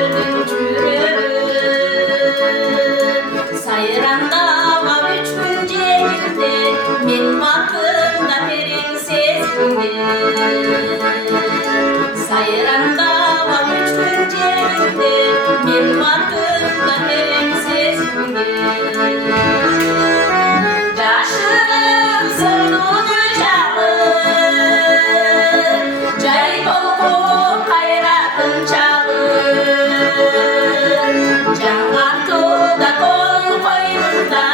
gördüm çürürüm. Sayranda var 3 gün cebimde, benim aklımda derin sezgindi. Sayranda var 3 gün cebimde, benim aklımda derin sezgindi. Yaşım sırrını çalır, cay dolu hayratın çalır. Canatı da kol koynunda,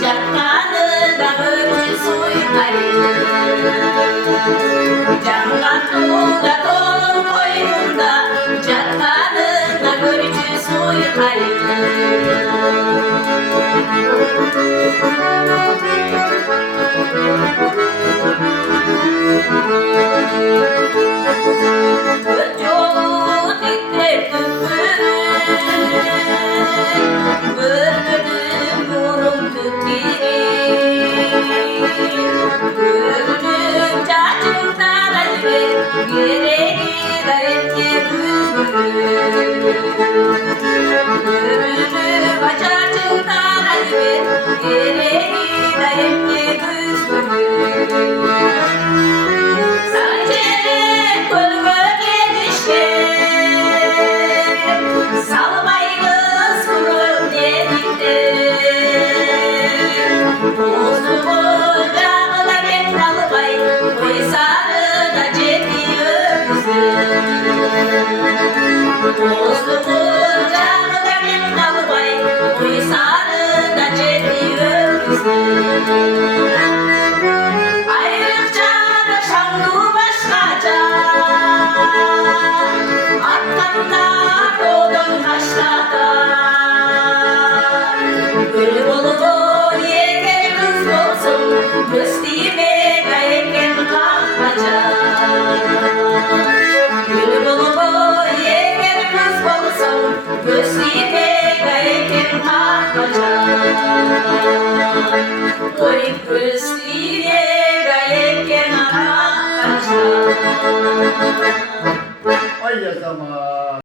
cananı da öcü suykayır. Canatı da kol koynunda, cananı da öcü suykayır. Ayrıkça da şanlı başkaca, atlarında doğdun taşlarda. Gül bolu yeter kız olsun, gösterime gayeken kahkaca. Gül bolu yeter kız olsun, gösterime gayeken kahkaca. Oy gösterime gayeken kahkaca. Ay yazama.